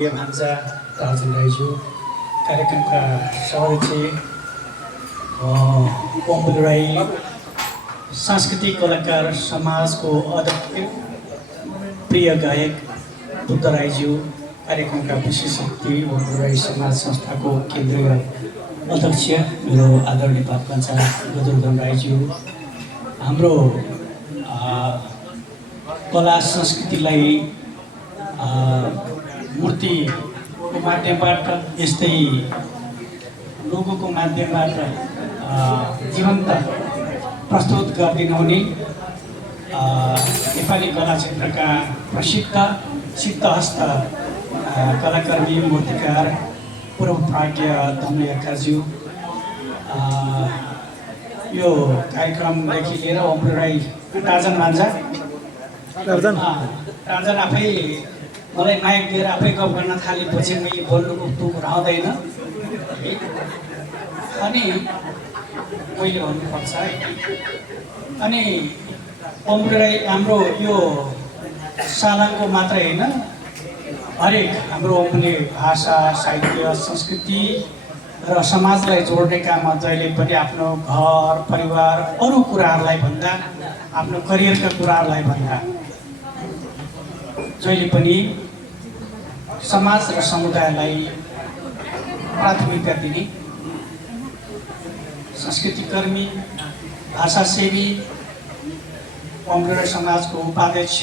भान्जा राजन राईज्यू कार्यक्रमका सभाध्यक्ष पम्बुल राई सांस्कृतिक कलाकार समाजको अध्यक्ष प्रिय गायक बुद्ध राईज्यू कार्यक्रमका विशेष अतिथि पम्बुल राई समाज संस्थाको केन्द्रीय अध्यक्ष मेरो आदरणीय बापकान्छा गजरधन राईज्यू हाम्रो कला संस्कृतिलाई मूर्तिको माध्यमबाट यस्तै लोगोको माध्यमबाट जीवन्त प्रस्तुत गरिदिनु हुने नेपाली कला क्षेत्रका प्रसिद्ध सिद्धहस्त कलाकर्मी मूर्तिकार पूर्व प्राज्ञ धम्मयाज्ञज्यू यो कार्यक्रमदेखि लिएर पम्बुल राई टार्जन भान्जा टार्जन आफै मलाई माइक दिएर आफै गफ गर्न थालेपछि मैले बोल्नुको तुक रहँदैन अनि मैले भन्नुपर्छ है। अनि पम्बुल राई हाम्रो यो सालाङको मात्रै होइन, हरेक हाम्रो पम्बुले भाषा साहित्य संस्कृति र समाजलाई जोड्ने काममा जहिले पनि आफ्नो घर परिवार अरू कुराहरूलाई भन्दा आफ्नो करियरका कुराहरूलाई भन्दा जहिले पनि समाज र समुदायलाई प्राथमिकता दिने संस्कृतिकर्मी भाषासेवी पम्बुल राई समाजको उपाध्यक्ष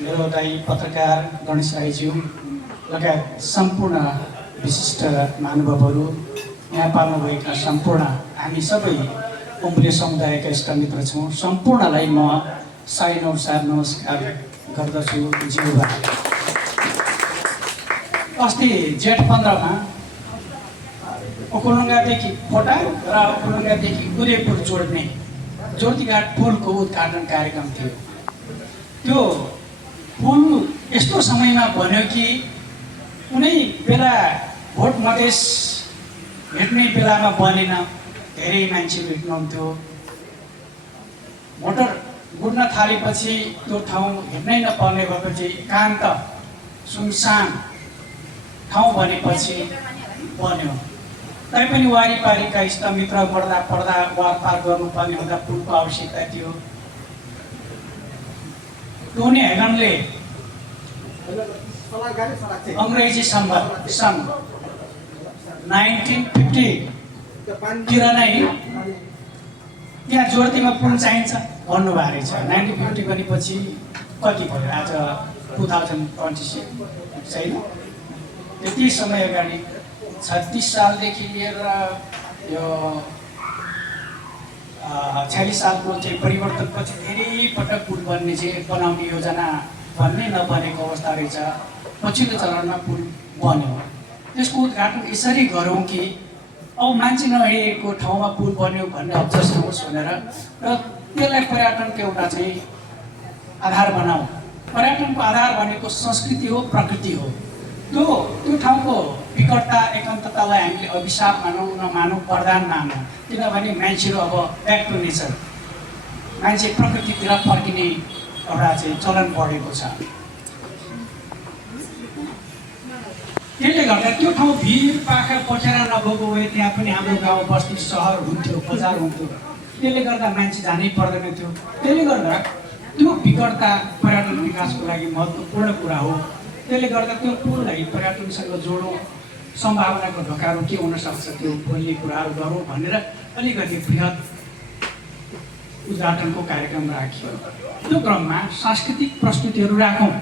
मेरो दाई पत्रकार गणेश राईज्यू लगायत सम्पूर्ण विशिष्ट महानुभावहरू यहाँ पाल्नुभएका सम्पूर्ण हामी सबै पम्बुले समुदायका इष्टमित्र छौँ। सम्पूर्णलाई म सायनौसार नमस्कार गर्दछु। जीवा अस्ति जेठ 15मा ओखलढुङ्गादेखि फोटा र ओखलढुङ्गादेखि उदयपुर जोड्ने ज्योतिघाट पुलको उद्घाटन कार्यक्रम थियो। त्यो पुल यस्तो समयमा बन्यो कि कुनै बेला भोट मधेस भेट्ने बेलामा बनेन, धेरै मान्छे भेट्नुहुन्थ्यो। भोटर गुड्न थालेपछि त्यो ठाउँ हेर्नै नपर्ने भएपछि एकान्त सुनसान ठाउँ बनेपछि बन्यो। तैपनि वारिपारिका इष्टमित्र बढ्दा पढ्दा वारपार गर्नुपर्ने हुँदा पुलको आवश्यकता थियो। टोनी हेगनले अङ्ग्रेजी सम्बन्ध सन् 1950 तिर नै त्यहाँ जोर्तीमा पुल चाहिन्छ भन्नुभएको रहेछ। 1950 भनेपछि कति भयो, आज 2026 छैन, त्यति समय अगाडि 36 सालदेखि लिएर यो 46 सालको चाहिँ परिवर्तनपछि धेरै पटक पुल बन्ने चाहिँ बनाउने योजना भन्ने नबनेको अवस्था रहेछ। पछिल्लो चरणमा पुल बन्यो। त्यसको उद्घाटन यसरी गरौँ कि अब मान्छे नहिँडेको ठाउँमा पुल बन्यो भन्ने अब्जस होस् भनेर र त्यसलाई पर्यटनको एउटा चाहिँ आधार बनाऊ। पर्यटनको आधार भनेको संस्कृति हो, प्रकृति हो। त्यो ठाउँको विकटता एकान्ततालाई हामीले अभिशाप मानौँ नमानौँ, वरदान मानौँ। किनभने मान्छेहरू अब ब्याक टु नेचर, मान्छे प्रकृतितिर फर्किने एउटा चाहिँ चलन बढेको छ। त्यसले गर्दा त्यो ठाउँ भिर पाखा पखेरा नभएको भए त्यहाँ पनि हाम्रो गाउँ बस्ती सहर हुन्थ्यो, बजार हुन्थ्यो। त्यसले गर्दा मान्छे जानै पर्दैन थियो। त्यसले गर्दा त्यो विकटता पर्यटन विकासको लागि महत्त्वपूर्ण कुरा हो। त्यसले गर्दा त्यो पुललाई पर्यटनसँग जोडौँ, सम्भावनाको ढोकाहरू के हुनसक्छ त्यो बोल्ने कुराहरू गरौँ भनेर अलिकति बृहत उद्घाटनको कार्यक्रम राखियो। त्यो क्रममा सांस्कृतिक प्रस्तुतिहरू राखौँ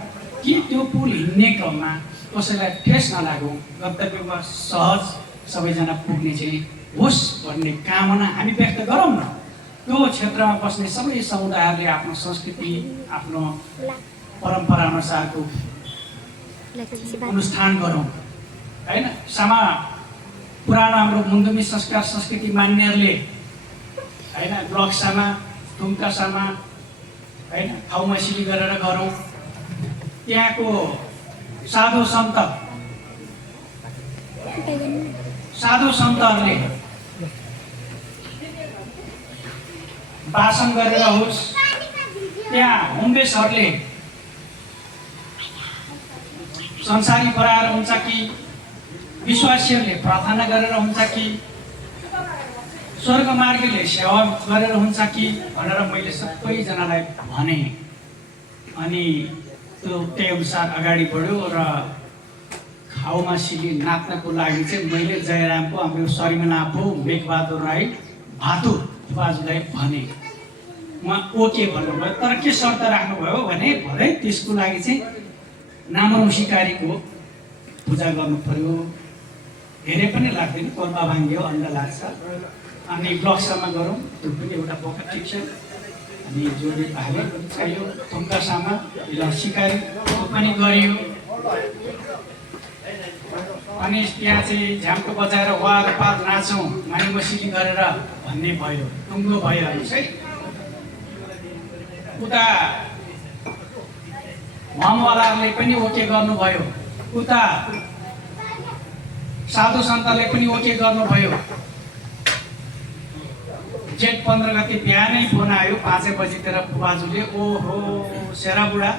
कि त्यो पुल हिँड्ने क्रममा कसैलाई ठेस नलागौँ, गन्तव्यमा सहज सबैजना पुग्ने चाहिँ होस् भन्ने कामना हामी व्यक्त गरौँ न। त्यो क्षेत्रमा बस्ने सबै समुदायहरूले आफ्नो संस्कृति आफ्नो परम्परा अनुसारको अनुष्ठान गरौँ होइन। पुरानो हाम्रो मुन्दुमी संस्कार संस्कृति मान्नेहरूले होइन ब्लक्सामा थुम्कासामा होइन ठाउँ मसिली गरेर गरौँ। त्यहाँको साधु सन्तहरूले भाषण गरेर होस्, त्यहाँ होमबेसहरूले संसारी बराएर हुन्छ कि विश्वासीहरूले प्रार्थना गरेर हुन्छ कि स्वर्गमार्गीले सेवा गरेर हुन्छ कि भनेर मैले सबैजनालाई भने। अनि त्यो त्यही अनुसार अगाडि बढ्यो र खाउमा सिली नाच्नको लागि चाहिँ मैले जयरामको हाम्रो शर्मिनाको मेघबहादुर राई भातु बाजुलाई भने। उहाँ ओके भन्नुभयो, तर के शर्त राख्नुभयो भने भरे त्यसको लागि चाहिँ नामनुसिकारीको पूजा गर्नु पर्यो। धेरै पनि लाग्दैन, कोर्मा भाङ्ग्यो अन्डा लाग्छ। अनि ब्लक्समा गरौँ, त्यो पनि एउटा बोका ठिक छ। अनि जोडी भाले चाहियो, थुम्कासामा सिकारी पनि गरियो। अनि त्यहाँ चाहिँ झ्याम्टो बजाएर वार पार नाचौँ माने मसिली गरेर भन्ने भयो, टुङ्गो भयो हेर्नुहोस् है। उता वामवालाहरूले पनि ओके गर्नुभयो, उता साधु सन्तले पनि ओके गर्नुभयो। जेठ 15 गते बिहानै फोन आयो 5 बजीतिर बाजुले, ओहो सेरा बुढा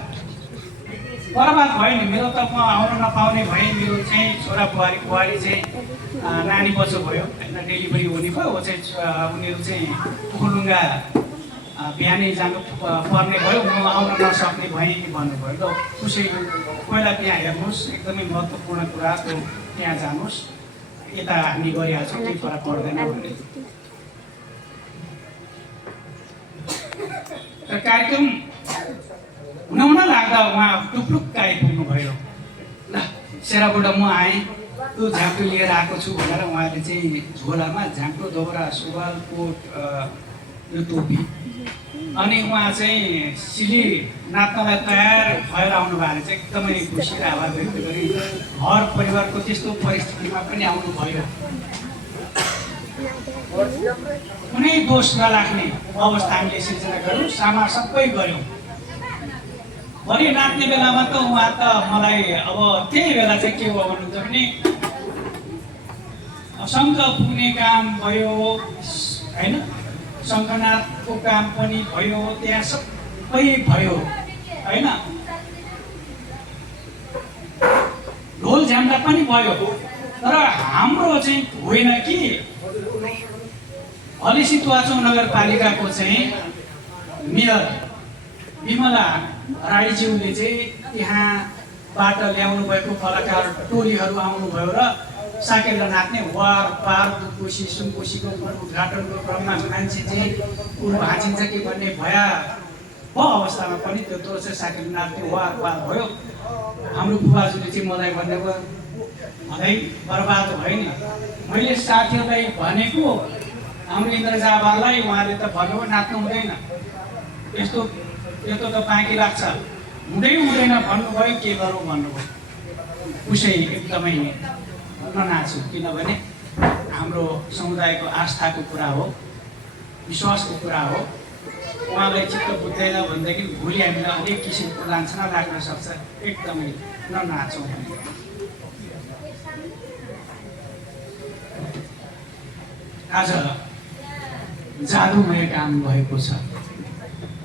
बर्बाद भयो नि, मेरो त म आउन नपाउने भएँ। मेरो चाहिँ छोरा बुहारी चाहिँ नानी बच्चो भयो होइन, डेलिभरी हुने भयो। वो चाहिँ उनीहरू चाहिँ पुखुलुङ्गा बिहानै जानु पर्ने भयो, म आउन नसक्ने भएँ भन्नुभयो। ल उसै पहिला त्यहाँ हेर्नुहोस्, एकदमै महत्त्वपूर्ण कुरा त्यो त्यहाँ जानुहोस्, यता हामी गरिहाल्छौँ, केही फरक पर्दैन भने। र कार्यक्रम हुन लाग्दा उहाँ टुप्लुक्क आइपुग्नु भयो। ल सेराबुढा म आएँ, त्यो झाँक्टो लिएर आएको छु भनेर उहाँले चाहिँ झोलामा झाँक्टो, दोब्रा, सुरुवाल, कोट, यो टोपी। अनि उहाँ चाहिँ सिली नाच्नलाई तयार भएर आउनु भएको चाहिँ एकदमै खुसी र आभार व्यक्त गरी घर परिवारको त्यस्तो परिस्थितिमा पनि आउनुभयो। कुनै दोष नलाग्ने अवस्था हामीले सिर्जना गऱ्यौँ, सामा सबै गऱ्यौँ। भरे नाच्ने बेलामा त उहाँ त मलाई अब त्यही बेला चाहिँ के भयो भन्नुहुन्छ भने शङ्ख पुग्ने काम भयो होइन, शङ्खनाथको काम पनि भयो, त्यहाँ सबै भयो होइन, ढोल झ्याम्टा पनि भयो। तर हाम्रो चाहिँ होइन कि भोलि सितुवाचौँ नगरपालिकाको चाहिँ मेयर विमला राईज्यूले चाहिँ त्यहाँबाट ल्याउनु भएको कलाकार टोलीहरू आउनुभयो र साकेला नाच्ने वार पार दुधकोशी सुनकोशीको उद्घाटनको क्रममा मान्छे चाहिँ उर्व हाँचिन्छ कि भन्ने भयावह अवस्थामा पनि त्यो दोस्रो साकेला नाच्ने वार पार भयो। हाम्रो बुबाजुले चाहिँ मलाई भन्नुभयो, भदै बर्बाद भयो नि। मैले साथीहरूलाई भनेको हाम्रो इन्द्र जाबालाई, उहाँले त भन्नुभयो नाच्नु हुँदैन, यस्तो त बाँकी लाग्छ, हुँदैन भन्नुभयो। के गरौँ भन्नुभयो, उसै एकदमै ननाच्छु, किनभने हाम्रो समुदायको आस्थाको कुरा हो, विश्वासको कुरा हो। उहाँलाई चित्त बुझ्दैन भनेदेखि भोलि हामीलाई अनेक किसिमको लान्छना लाग्न सक्छ, एकदमै ननाचौँ। आज जादुमय काम भएको छ।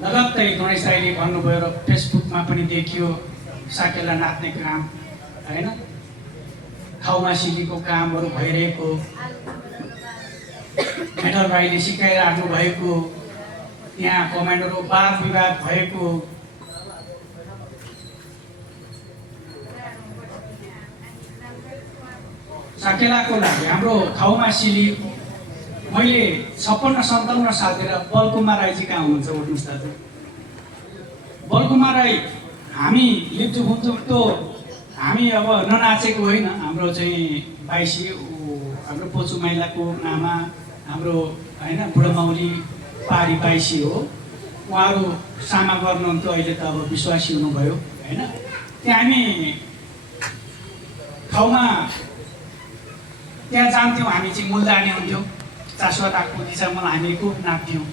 लगत्तै गणेश राईले भन्नुभयो र फेसबुकमा पनि देखियो साकेला नाच्ने काम होइन, खाउमा सिलीको कामहरू भइरहेको, मेडल राईले सिकाइराख्नु भएको, त्यहाँ कमान्डरको वाद विवाद भएको, साकेलाको लागि हाम्रो खाउमा सिली मैले 56-57 सालतिर बलकुमार राईजी कहाँ हुनुहुन्छ, उठ्नुहोस् दाजु। बलकुमार राई हामी लिप्चु बुन्चु त हामी अब ननाचेको होइन, हाम्रो चाहिँ बाइसी हाम्रो पोचु माइलाको आमा, हाम्रो होइन बुढामौली पारी बाइसी हो। उहाँहरू सामा गर्नुहुन्थ्यो, अहिले त अब विश्वासी हुनुभयो होइन। त्यहाँ हामी ठाउँमा त्यहाँ जान्थ्यौँ, हामी चाहिँ मूलदानी हुन्थ्यौँ, चासुवाताको दिशामा हामी खुब नाच्थ्यौँ।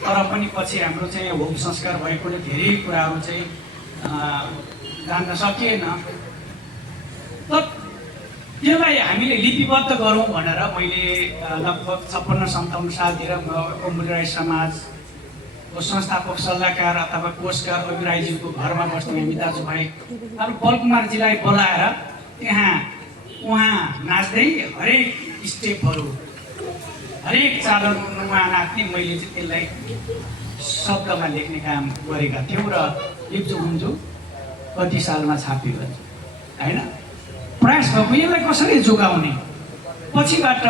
तर पनि पछि हाम्रो चाहिँ होम संस्कार भएकोले धेरै कुराहरू चाहिँ जान्न सकिएन। तर त्यसलाई हामीले लिपिबद्ध गरौँ भनेर मैले लगभग 56-57 सालतिर ओमुले राई समाज संस्थापक सल्लाहकार अथवा कोषकार अभिराईज्यूको घरमा बस्ने हामी दाजुभाइ अब बलकुमारजीलाई बोलाएर त्यहाँ उहाँ नाच्दै हरेक स्टेपहरू हरेक चालहरू उहाँ नाच्ने मैले चाहिँ त्यसलाई शब्दमा लेख्ने काम गरेका थियौँ र लिप्चु हुन्छु कति सालमा छापियो होइन प्रयास भएको यसलाई कसरी जोगाउने पछिबाट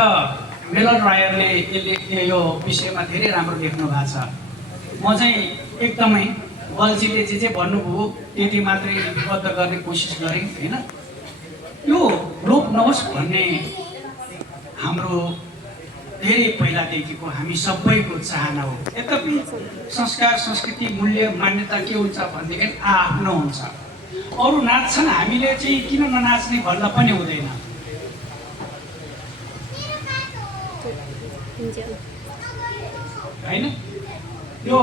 मेलन रायरले यसले यो विषयमा धेरै राम्रो लेख्नु भएको छ। म चाहिँ एकदमै बलजीले जे भन्नुभयो त्यति मात्रै लिपिबद्ध गर्ने कोसिस गरेँ होइन। यो लोप नहोस् भन्ने हाम्रो धेरै पहिलादेखिको हामी सबैको चाहना हो। यद्यपि संस्कार संस्कृति मूल्य मान्यता के हुन्छ भनेदेखि आफ्नो हुन्छ। अरू नाच्छन् हामीले चाहिँ किन ननाच्ने भन्न पनि हुँदैन होइन। यो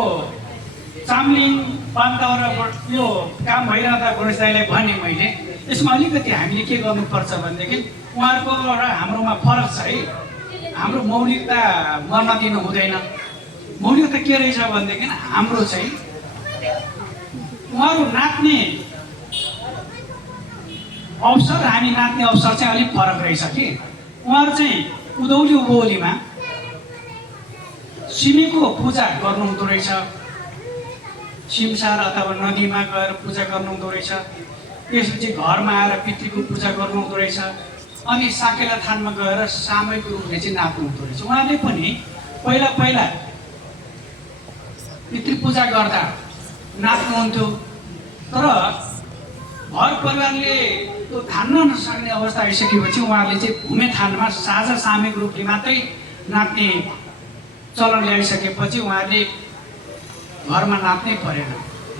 चामलिङ पान्तौरा यो काम भइरहँदा गणेश दाईलाई भने मैले यसमा अलिकति हामीले के गर्नुपर्छ भनेदेखि उहाँहरूको र हाम्रोमा फरक छ है। हाम्रो मौलिकता मर्न दिनु हुँदैन। मौलिकता के रहेछ भनेदेखि हाम्रो चाहिँ उहाँहरू नाच्ने अवसर हामी नाच्ने अवसर चाहिँ अलिक फरक रहेछ कि उहाँहरू चाहिँ उधौली उभौलीमा सिमीको पूजा गर्नुहुँदो रहेछ। सिमसार अथवा नदीमा गएर पूजा गर्नुहुँदो रहेछ। त्यसपछि घरमा आएर पितृको पूजा गर्नुहुँदो रहेछ। अनि साकेला थानमा गएर सामूहिक रूपले चाहिँ नाच्नुहुँदो रहेछ। उहाँले पनि पहिला पहिला पितृ पूजा गर्दा नाच्नुहुन्थ्यो तर घर परिवारले त्यो थान्न नसक्ने अवस्था आइसकेपछि उहाँहरूले चाहिँ भूमे थानमा साझा सामूहिक रूपले मात्रै नाच्ने चलन ल्याइसकेपछि उहाँहरूले घरमा नाच्नै परेन।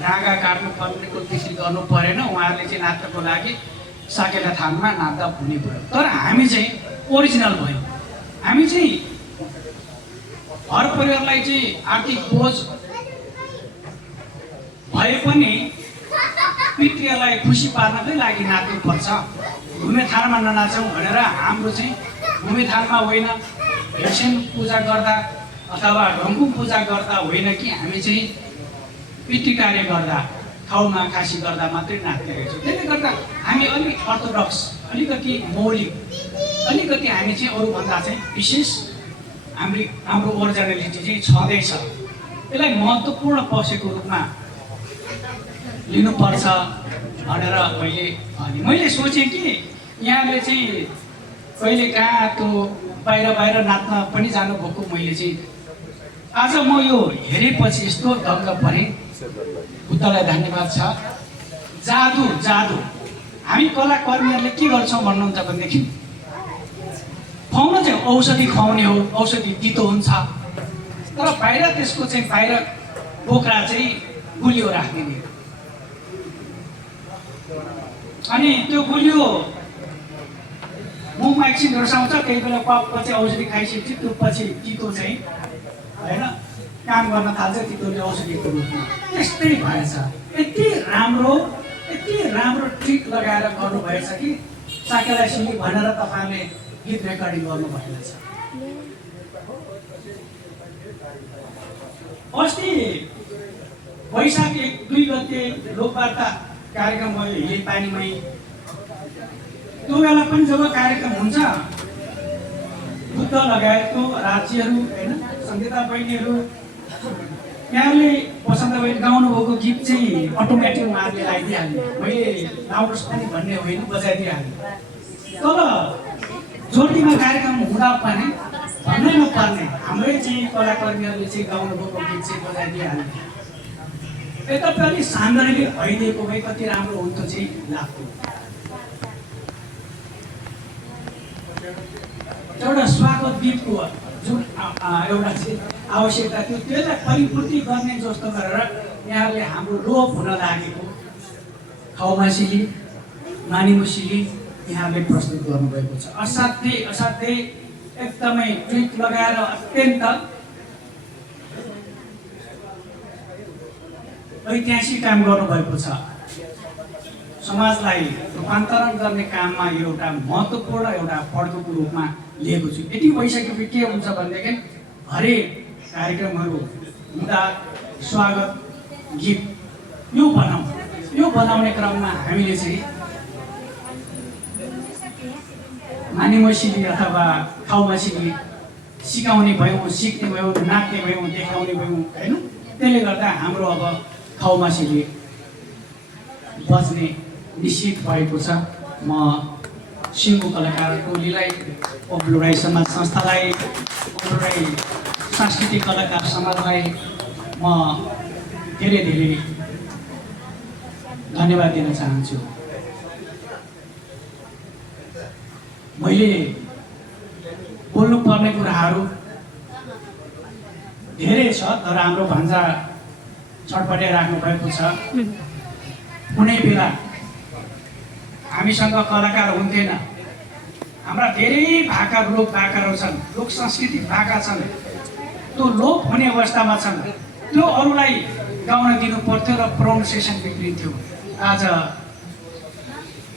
रागा काट्नु पर्नेको पितृ गर्नु परेन। उहाँहरूले चाहिँ नाच्नको लागि साकेला थानमा नाच्दा हुने पऱ्यो। तर हामी चाहिँ ओरिजिनल भयौँ। हामी चाहिँ घर परिवारलाई चाहिँ आर्थिक बोझ भए पनि पितृलाई खुसी पार्नकै लागि नाच्नुपर्छ। भूमे थानमा ननाचौँ भनेर हाम्रो चाहिँ भूमे थानमा होइन भेक्सिन पूजा गर्दा अथवा ढङ्गु पूजा गर्दा होइन कि हामी चाहिँ पितृ कार्य गर्दा ठाउँमा खासी गर्दा मात्रै नाच्ने रहेछौँ। त्यसले गर्दा हामी अलिक अर्थोडक्स अलिकति मौलिक अलिकति हामी चाहिँ अरूभन्दा चाहिँ विशेष हाम्रो ओरिजिनालिटी चाहिँ छँदैछ। यसलाई महत्त्वपूर्ण पक्षको रूपमा लिनुपर्छ भनेर मैले सोचेँ कि यहाँले चाहिँ कहिले कहाँ त्यो बाहिर नाच्न पनि जानुभएको मैले चाहिँ आज म यो हेरेपछि यस्तो दङ्ग परेँ। बुद्धलाई धन्यवाद छ। जादु हामी कलाकर्मीहरूले के गर्छौँ भन्नुहुन्छ भनेदेखि खुवाउन चाहिँ औषधि खुवाउने हो। औषधि तितो हुन्छ तर बाहिर त्यसको चाहिँ बाहिर बोक्रा चाहिँ गुलियो राखिदिने अनि त्यो गुलियो मुखमा एकछिन रसाउँछ। केही बेला पछि औषधि खाइसकेपछि त्यो पछि तितो चाहिँ होइन काम गर्न थाल्छ तितोले औषधिको रूपमा। त्यस्तै भएछ। यति राम्रो ट्रिक लगाएर गर्नुभएछ कि साकेला सिली भनेर तपाईँले गीत रेकर्डिङ गर्नुभएको छ। अस्ति वैशाख 1-2 गते लोकवार्ता कार्यक्रम भयो हिली पानीमै। त्यो बेला पनि जब कार्यक्रम हुन्छ बुद्ध लगायतको राज्यहरू होइन सङ्गीता बहिनीहरू यहाँले बसन्त बहिनी गाउनु भएको गीत चाहिँ अटोमेटिक उहाँहरूले लगाइदिइहाल्ने। मैले लाउडोस् पनि भन्ने होइन बजाइदिइहाल्ने। तर जोडीमा कार्यक्रम हुँदा पनि भन्नै नपर्ने हाम्रै चाहिँ कलाकर्मीहरूले चाहिँ गाउनु भएको गीत चाहिँ बजाइदिइहाल्ने। यद्यपि अलिक सान्दर्भिक भइदिएको भए कति राम्रो हुन्थ्यो चाहिँ लाग्थ्यो। एउटा स्वागत गीतको जुन एउटा चाहिँ आवश्यकता थियो त्यसलाई परिपूर्ति गर्ने जस्तो गरेर यहाँहरूले हाम्रो लोप हुन लागेको खाउमासिली मानिमुसिली यहाँहरूले प्रस्तुत गर्नुभएको छ। असाध्यै एकदमै ट्रिक लगाएर अत्यन्त ऐतिहासिक काम गर्नुभएको छ। समाजलाई रूपान्तरण गर्ने काममा यो एउटा महत्त्वपूर्ण एउटा पड्कोको रूपमा लिएको छु। यति भइसकेपछि के हुन्छ भनेदेखि हरेक कार्यक्रमहरू हुँदा स्वागत गीत यो बनाउने क्रममा हामीले चाहिँ माने मैसिली अथवा खाउ मैसिली सिकाउने भयौँ, सिक्ने भयौँ, नाच्ने भयौँ, देखाउने भयौँ होइन। त्यसले गर्दा हाम्रो अब खाउ मैसिली बज्ने निश्चित भएको छ। म सिङ्गो कलाकार टोलीलाई, ओब्लो राई समाज संस्थालाई, ओब्लो राई सांस्कृतिक कलाकार समाजलाई म धेरै धेरै धन्यवाद दिन चाहन्छु। मैले बोल्नुपर्ने कुराहरू धेरै छ, तर हाम्रो भान्जा छटपटाइराख्नु भएको छ। कुनै बेला हामीसँग कलाकार हुन्थेन, हाम्रा धेरै भाका लोक भाकाहरू छन्, लोक सांस्कृतिक भाका छन्, त्यो लोप हुने अवस्थामा छन्, त्यो अरूलाई गाउन दिनु पर्थ्यो र प्रोनाउन्सिएसन बिग्रिन्थ्यो। आज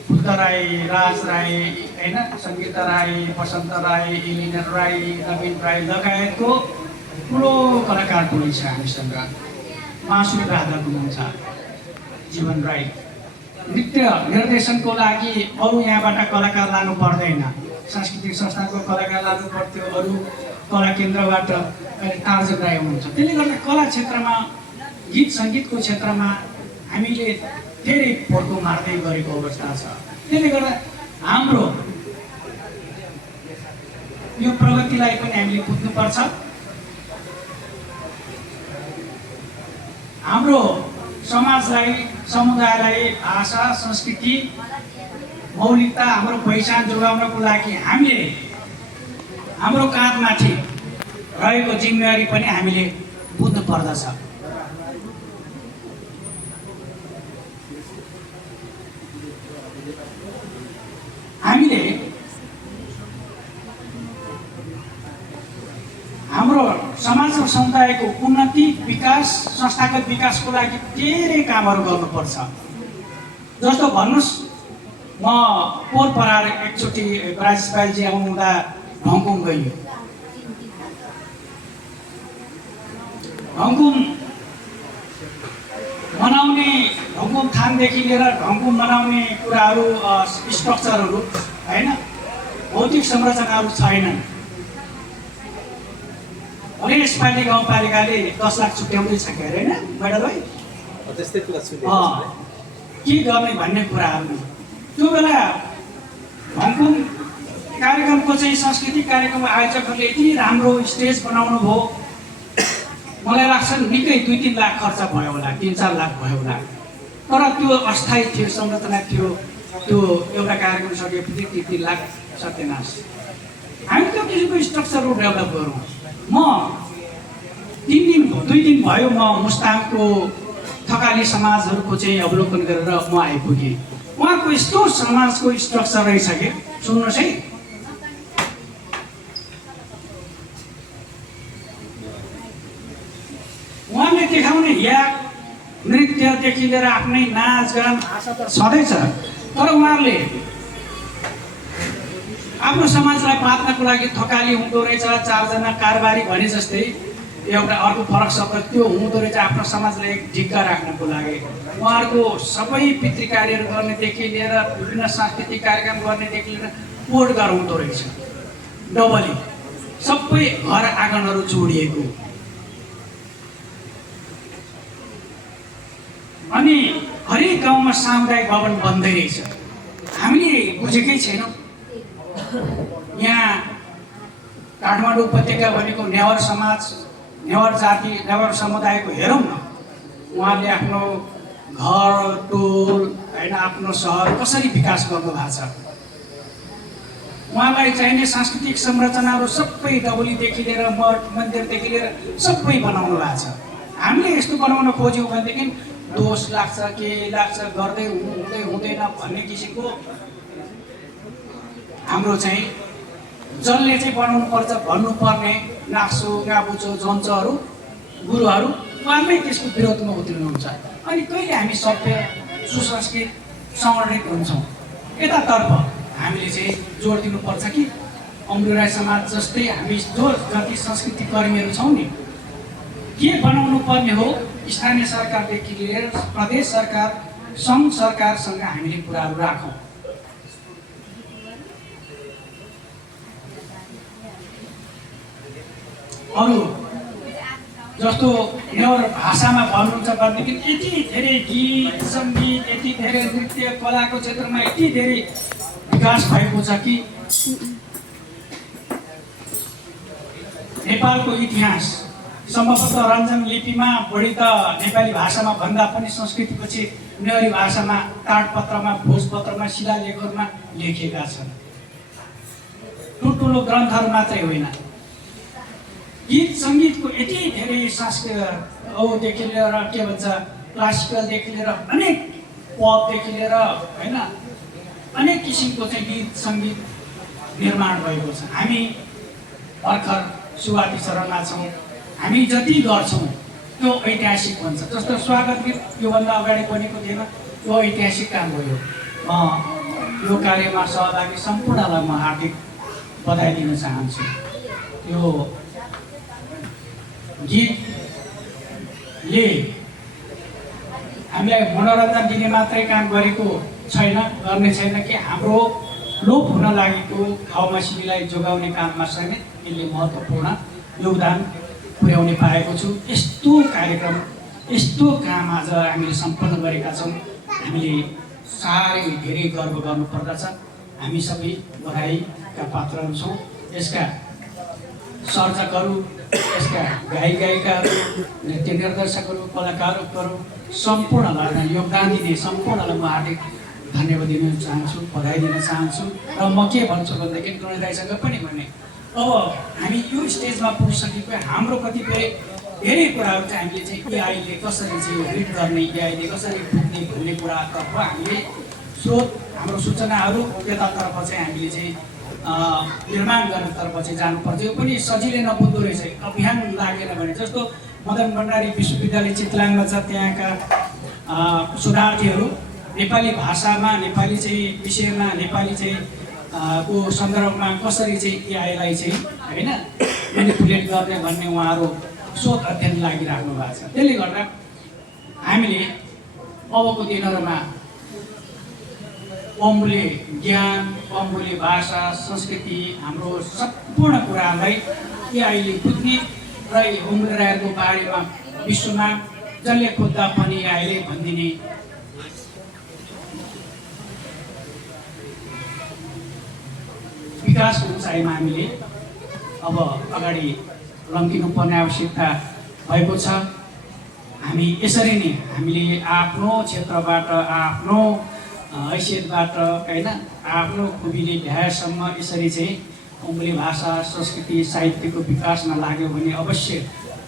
बुद्ध राई, राज राई होइन, सङ्गीता राई, बसन्त राई, इलिनर राई, नवीन राई लगायतको ठुलो कलाकार टोली छ हामीसँग। मासुरी राधा हुनुहुन्छ, जीवन राई। नृत्य निर्देशनको लागि अरू यहाँबाट कलाकार लानु पर्दैन, सांस्कृतिक संस्थाको कलाकार लानु पर्थ्यो, अरू कला केन्द्रबाट टार्जन राई हुनुहुन्छ। त्यसले गर्दा कला क्षेत्रमा, गीत सङ्गीतको क्षेत्रमा हामीले धेरै फोटो मार्दै गरेको अवस्था छ। त्यसले गर्दा हाम्रो यो प्रगतिलाई पनि हामीले बुझ्नुपर्छ। हाम्रो समाजलाई, समुदायलाई भाषा, संस्कृति, मौलिकता, हाम्रो पहिचान जोगाउनको लागि हामीले हाम्रो काँधमाथि रहेको जिम्मेवारी पनि हामीले बुझ्नु पर्दछ। हामीले हाम्रो समाज र समुदायको उन्नति, विकास, संस्थागत विकासको लागि धेरै कामहरू गर्नुपर्छ। जस्तो भन्नुहोस्, म पोहोर परार एकचोटि राजेश पाइलजी आउनुहुँदा ढङ्कुम गइयो। ढङ्कुम मनाउने, ढङ्कुम थानदेखि लिएर ढङ्कुम मनाउने कुराहरू, स्ट्रक्चरहरू होइन, भौतिक संरचनाहरू छैनन्। भने यसपालि गाउँपालिकाले 10 लाख छुट्याउँदैछ के अरे होइन मैडम भाइ, त्यस्तै कुरा के गर्ने भन्ने कुराहरू। त्यो बेला ढङ्कुम कार्यक्रमको चाहिँ सांस्कृतिक कार्यक्रम आयोजकहरूले यति राम्रो स्टेज बनाउनु भयो, मलाई लाग्छ निकै 2-3 लाख खर्च भयो होला, 3-4 लाख भयो होला। तर त्यो अस्थायी थियो, संरचना थियो। त्यो एउटा कार्यक्रम सकेपछि 3 लाख सत्यनाश। हामी त्यो किसिमको स्ट्रक्चरहरू डेभलप गरौँ। म 2 दिन भयो म मुस्ताङको थकाली समाजहरूको चाहिँ अवलोकन गरेर म आइपुगेँ। उहाँको यस्तो समाजको स्ट्रक्चर रहेछ कि सुन्नुहोस् है, उहाँले देखाउने या नृत्यदेखि लिएर आफ्नै नाचगान भाषा त छँदैछ, तर उहाँहरूले आफ्नो समाजलाई बाँच्नको लागि थकाली हुँदो रहेछ। 4 जना कारोबारी भने जस्तै एउटा अर्को फरक शब्द त्यो हुँदो रहेछ आफ्नो समाजलाई एक ढिक्का राख्नको लागि। उहाँहरूको सबै पितृ कार्यहरू गर्नेदेखि लिएर विभिन्न सांस्कृतिक कार्यक्रम गर्नेदेखि लिएर पोड गराउँदो रहेछ। डबली सबै घर आँगनहरू जोडिएको। अनि हरेक गाउँमा सामुदायिक भवन बन्दै रहेछ। हामीले बुझेकै छैनौँ। यहाँ काठमाडौँ उपत्यका भनेको नेवार समाज, नेवार जाति, नेवार समुदायको हेरौँ न, उहाँले आफ्नो घर, टोल होइन, आफ्नो सहर कसरी विकास गर्नुभएको छ। उहाँलाई चाहिने सांस्कृतिक संरचनाहरू सबै डबलीदेखि लिएर मठ मन्दिरदेखि लिएर सबै बनाउनु भएको छ। हामीले यस्तो बनाउन खोज्यौँ भनेदेखि दोष लाग्छ, के लाग्छ, गर्दै हुँदैन भन्ने किसिमको हाम्रो चाहिँ जसले चाहिँ बनाउनु पर्छ भन्नुपर्ने नाक्सो, गाबुचो, जन्चहरू, गुरुहरू उहाँमै त्यसको विरोधमा उत्रिनुहुन्छ। अनि कहिले हामी सभ्य, सुसंस्कृत, सङ्गठित हुन्छौँ। यतातर्फ हामीले चाहिँ जोड दिनुपर्छ कि अम्बु राई समाज जस्तै हामी जो जति संस्कृति कर्मीहरू छौँ नि, के बनाउनु पर्ने हो स्थानीय सरकारदेखि लिएर प्रदेश सरकार सङ्घ सरकारसँग हामीले कुराहरू राखौँ। अरू जस्तो नेवार भाषामा भन्नुहुन्छ भनेदेखि यति धेरै गीत सङ्गीत, यति धेरै नृत्य कलाको क्षेत्रमा यति धेरै विकास भएको छ कि नेपालको इतिहास सम्भवतः रञ्जन लिपिमा बढी त नेपाली भाषामा भन्दा पनि संस्कृतिपछि नेवारी भाषामा ताडपत्रमा, भोजपत्रमा, शिलालेखहरूमा लेखिएका छन्। ठुल्ठुलो ग्रन्थहरू मात्रै होइन, गीत सङ्गीतको यति धेरै औदेखि लिएर के भन्छ क्लासिकलदेखि लिएर अनेक पपदेखि लिएर होइन अनेक किसिमको चाहिँ गीत सङ्गीत निर्माण भएको छ। हामी भर्खर सुरुवाती चरणमा छौँ। हामी जति गर्छौँ त्यो ऐतिहासिक हुन्छ। जस्तो स्वागत गीत योभन्दा अगाडि बनेको थिएन, त्यो ऐतिहासिक काम भयो। म यो कार्यमा सहभागी सम्पूर्णलाई म हार्दिक बधाई दिन चाहन्छु। यो गीतले हामीलाई मनोरञ्जन दिने मात्रै काम गरेको छैन, गर्ने छैन कि हाम्रो लोप हुन लागेको खाउमासीलाई जोगाउने काममा समेत यसले महत्त्वपूर्ण योगदान पुर्याउने पाएको छु। यस्तो कार्यक्रम, यस्तो काम आज हामीले सम्पन्न गरेका छौँ। हामीले साह्रै धेरै गर्व गर्नुपर्दछ। हामी सबै बधाईका पात्रहरू छौँ। यसका सर्जकहरू, यसका गायिकाहरू, नृत्य निर्देशकहरू, कलाकारहरू सम्पूर्णलाई योगदान दिने सम्पूर्णलाई म हार्दिक धन्यवाद दिन चाहन्छु, बधाई दिन चाहन्छु। र म के भन्छु भनेदेखि गणेश दाइसँग पनि भने अब हामी यो स्टेजमा पुगिसकेको हाम्रो कतिपय धेरै कुराहरू चाहिँ हामीले चाहिँ एआईले कसरी चाहिँ रिड गर्ने, एआईले कसरी पुग्ने भन्ने कुरातर्फ हामीले स्रोत हाम्रो सूचनाहरू त्यतातर्फ चाहिँ हामीले चाहिँ निर्माण गर्नेतर्फ चाहिँ जानुपर्छ। यो पनि सजिलै नबुझ्दो रहेछ, अभियान लागेन भने। जस्तो मदन भण्डारी विश्वविद्यालय चितलाङमा छ, त्यहाँका शोधार्थीहरू नेपाली भाषामा, नेपाली चाहिँ विषयमा, नेपाली चाहिँ को सन्दर्भमा कसरी चाहिँ एआईलाई चाहिँ होइन मेनिपुलेट गर्ने भन्ने उहाँहरू शोध अध्ययन लागिराख्नु भएको छ। त्यसले गर्दा हामीले अबको दिनहरूमा पम्बुले ज्ञान, पम्बुले भाषा, संस्कृति, हाम्रो सम्पूर्ण कुरालाई एआईले बुझ्ने र होमले रहेको बारेमा विश्वमा जसले खोज्दा पनि एआईले भनिदिने विकासको उचाइमा हामीले अब अगाडि लम्किनुपर्ने आवश्यकता भएको छ। हामी यसरी नै हामीले आफ्नो क्षेत्रबाट, आफ्नो हैसियतबाट होइन आफ्नो खुबीले भ्याएसम्म यसरी चाहिँ पम्बुले भाषा, संस्कृति, साहित्यको विकासमा लाग्यो भने अवश्य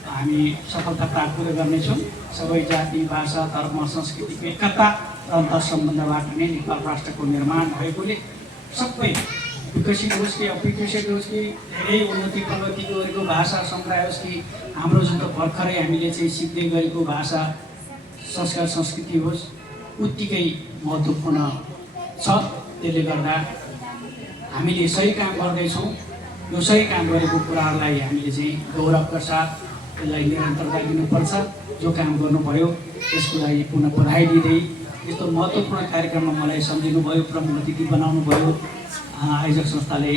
हामी सफलता प्राप्त गर्नेछौँ। सबै जाति, भाषा, धर्म, संस्कृतिको एकता र अन्तर्सम्बन्धबाट नै नेपाल राष्ट्रको निर्माण भएकोले सबै विकसित होस् कि अविकसित होस् कि धेरै उन्नति प्रगति गरेको भाषा समुदाय होस् कि हाम्रो जुन भर्खरै हामीले चाहिँ सिक्दै गरेको भाषा, संस्कार, संस्कृति होस्, उत्तिकै महत्त्वपूर्ण छ। त्यसले गर्दा हामीले सही काम गर्दैछौँ। यो सही काम गरेको कुराहरूलाई हामीले चाहिँ गौरवका साथ यसलाई निरन्तरता दिनुपर्छ। जो काम गर्नुभयो त्यसको लागि पुनः बधाई दिँदै यस्तो महत्त्वपूर्ण कार्यक्रममा मलाई सम्झिनुभयो, प्रमुख अतिथि बनाउनु भयो, आयोजक संस्थाले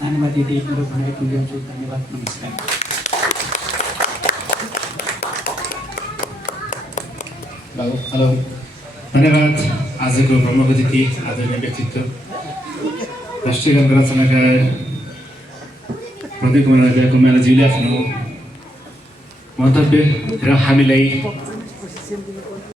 धन्यवाद दिँदै मेरो भनाइ पुर्याउँछु। धन्यवाद, नमस्कार। हेलो, धन्यवाद। आजको प्रमुख अतिथि आदरणीय व्यक्तित्व राष्ट्रिय गान रचनाकार प्रदीप कुमारज्यूले आफ्नो मन्तव्य र हामीलाई